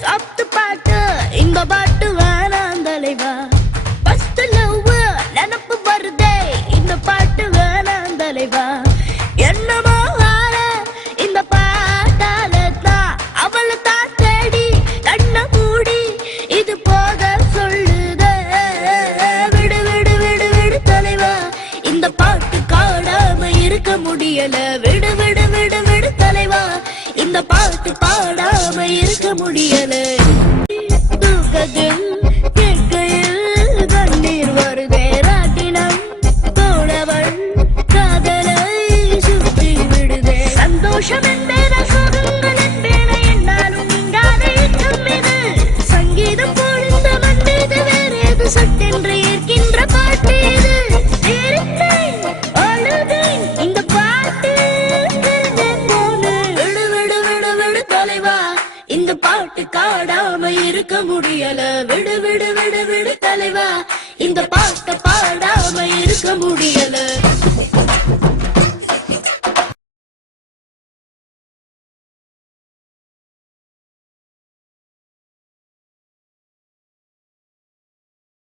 சாப்பிட்டு பாட்டு இந்த பாட்டு வேணாம் தலைவா. ஃபர்ஸ்ட் லவ் நினப்பு வருதே இந்த பாட்டு வேணாம் தலைவா. என்னமோ வாழ இந்த பாட்டால தான் அவளை தான் தேடி கண்ண மூடி இது போக சொல்லுதே. விடு விடு விடு விடு தலைவா, இந்த பாட்டு காடாம இருக்க முடியல. விடு விடு விடு விடு தலைவா, இந்த பாட்டு பாடாம இருக்க முடியல. தூக்கத்தில் கேட்கையில் கண்ணீர் வருதே. ராட்டினம் போனவள் காதலை சுற்றி விடுதே. சந்தோஷம் என்பேன சுகங்கள் என்பேன என்னாலும் நீங்காத இயக்கம் இது. சங்கீதம் பொழிந்த மண்டது வேறேது சட்டென்று ஏற்கின்ற பாட்டு இது. சிரித்தேன், அழுதேன், இந்த பாட்டு விடு விடு விடு விடு தலைவா, இந்த பாட்டு காடாம இருக்க முடியல. விடு விடு விடு விடு தலைவா, இந்த பாட்டை பாடாம இருக்க முடியல.